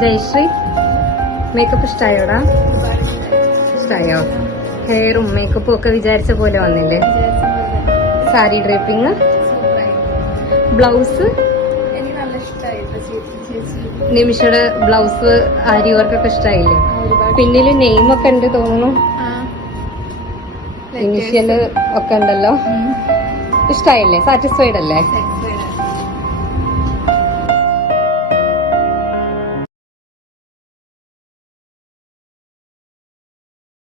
Jayashree, makeup ഇഷ്ടായോടാ? ഇഷ്ടായോ? ഹെയറും മേക്കപ്പും ഒക്കെ വിചാരിച്ച പോലെ വന്നില്ലേ? സാരി ഡ്രേപ്പിങ്, ബ്ലൗസ് നിമിഷയുടെ ബ്ലൗസ് ആരി വർക്കൊക്കെ ഇഷ്ടായില്ലേ? പിന്നില് നെയിം ഒക്കെ ഉണ്ട് തോന്നുന്നു, ഇനിഷ്യല് ഒക്കെ ഉണ്ടല്ലോ. ഇഷ്ടായില്ലേ? സാറ്റിസ്ഫൈഡ് അല്ലേ?